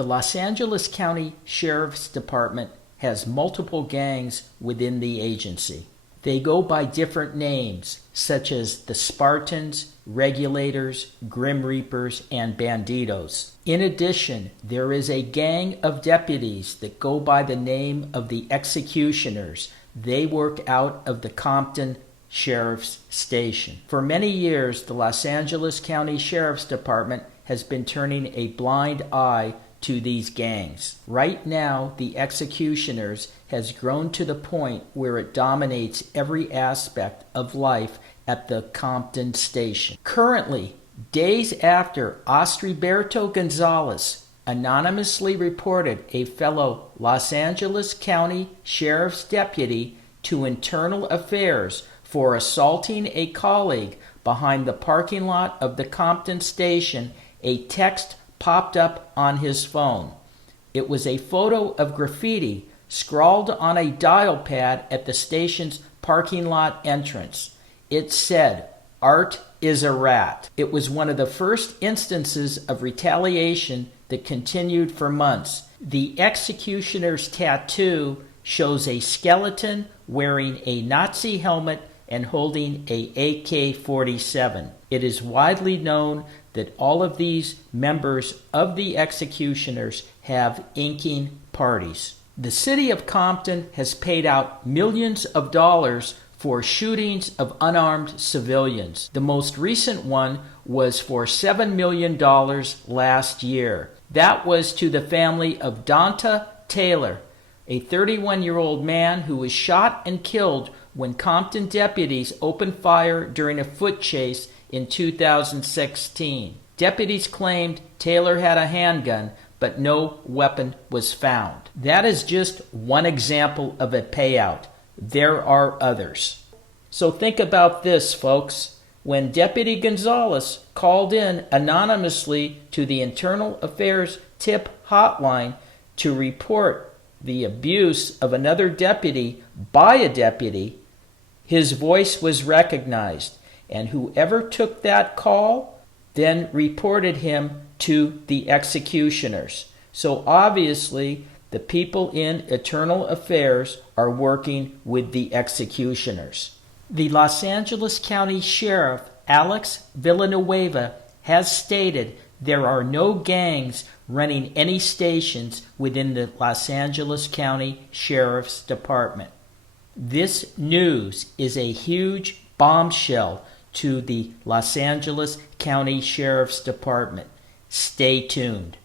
The Los Angeles County Sheriff's Department has multiple gangs within the agency. They go by different names, such as the Spartans, Regulators, Grim Reapers, and Bandidos. In addition, there is a gang of deputies that go by the name of the Executioners. They work out of the Compton Sheriff's Station. For many years, the Los Angeles County Sheriff's Department has been turning a blind eye to these gangs. Right now, the Executioners has grown to the point where it dominates every aspect of life at the Compton station. Currently, days after Austriberto Gonzalez anonymously reported a fellow Los Angeles County Sheriff's deputy to Internal Affairs for assaulting a colleague behind the parking lot of the Compton station, a text popped up on his phone. It was a photo of graffiti scrawled on a dial pad at the station's parking lot entrance. It said, "Art is a rat." It was one of the first instances of retaliation that continued for months. The Executioner's tattoo shows a skeleton wearing a Nazi helmet and holding a AK-47. It is widely known that all of these members of the Executioners have inking parties. The city of Compton has paid out millions of dollars for shootings of unarmed civilians. The most recent one was for $7 million last year. That was to the family of Donta Taylor, a 31-year-old man who was shot and killed when Compton deputies opened fire during a foot chase in 2016. Deputies claimed Taylor had a handgun, but no weapon was found. That is just one example of a payout. There are others. So think about this, folks. When Deputy Gonzalez called in anonymously to the Internal Affairs tip hotline to report the abuse of another deputy by a deputy, his voice was recognized, and whoever took that call then reported him to the Executioners. So obviously, the people in Internal Affairs are working with the Executioners. The Los Angeles County Sheriff, Alex Villanueva, has stated there are no gangs running any stations within the Los Angeles County Sheriff's Department. This news is a huge bombshell to the Los Angeles County Sheriff's Department. Stay tuned.